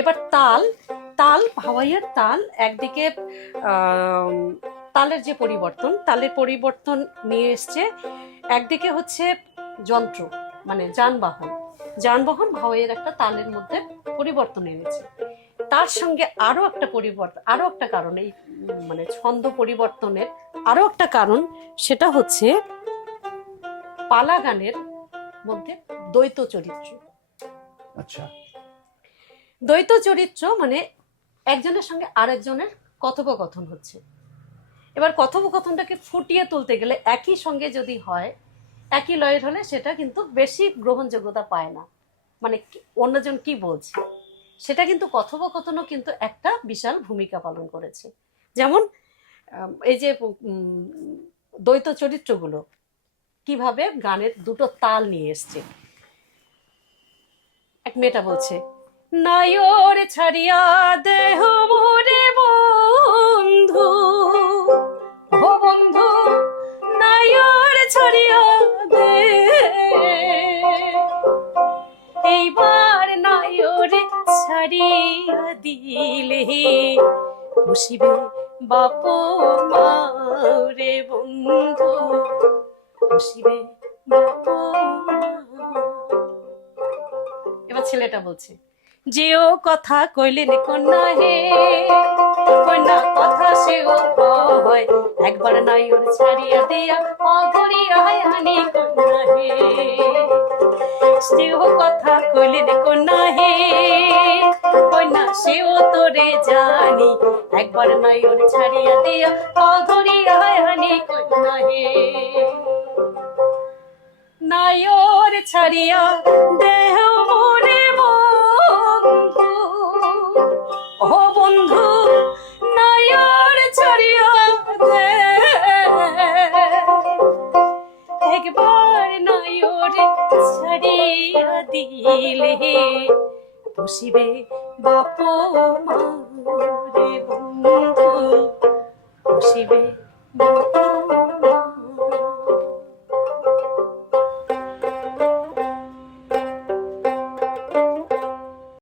এবার তাল, তাল ভাওয়াইয়ের তাল একদিকে তালের যে পরিবর্তন, তালের পরিবর্তন নিয়ে এসছে, একদিকে হচ্ছে যন্ত্র মানে যানবাহন, যানবাহন ভাওয়াইয়ের একটা তালের মধ্যে পরিবর্তন এনেছে। তার সঙ্গে আরো একটা পরিবর্তন, আরো একটা কারণ এই মানে ছন্দ পরিবর্তনের আরো একটা কারণ, সেটা হচ্ছে পালা গানের মধ্যে দ্বৈত চরিত্র। আচ্ছা, দ্বৈত চরিত্র মানে একজনের সঙ্গে আরেকজনের কথোপকথন হচ্ছে। এবার কথোপকথনটাকে ফুটিয়ে তুলতে গেলে একই সঙ্গে যদি হয়, একই লয়ের হলে সেটা কিন্তু বেশি গ্রহণযোগ্যতা পায় না। মানে অন্যজন কি বলছে সেটা কিন্তু কথোপকথনও কিন্তু একটা বিশাল ভূমিকা পালন করেছে। যেমন এই যে দ্বৈত চরিত্রগুলো কিভাবে গানের দুটো তাল নিয়ে এসছে। এক মেয়েটা বলছে, নায়র ছাড়িয়া দেহ মোরে বন্ধু, ও বন্ধু নায়র ছাড়িয়া দে, এইবার নায়রে ছাড়িয়া দিলে বসিবে বাপ মারে বন্ধু, বসিবে বাপ মা। এবার ছেলেটা বলছে, যেও কথা কইলেন কন্যা হে, কন্যা কথা সেও হয়, একবার নাইর ছাড়িয়া দিয়া অঘরিয়া আনি কন্যা হে, সেও কথা কইলেন কন্যা হে, কন্যা সেও তোরে জানি, একবার নাইর ছাড়িয়া দিয়া অঘরিয়া আনি কন্যা হে, নায়র ছাড়িয়া দেহ মোরে বন্ধু, ও বন্ধু নায়র ছাড়িয়া দে, একবার নায়র ছাড়িয়া দিলে বসিবে বাপ মারে বন্ধু, বসিবে বাপ মা।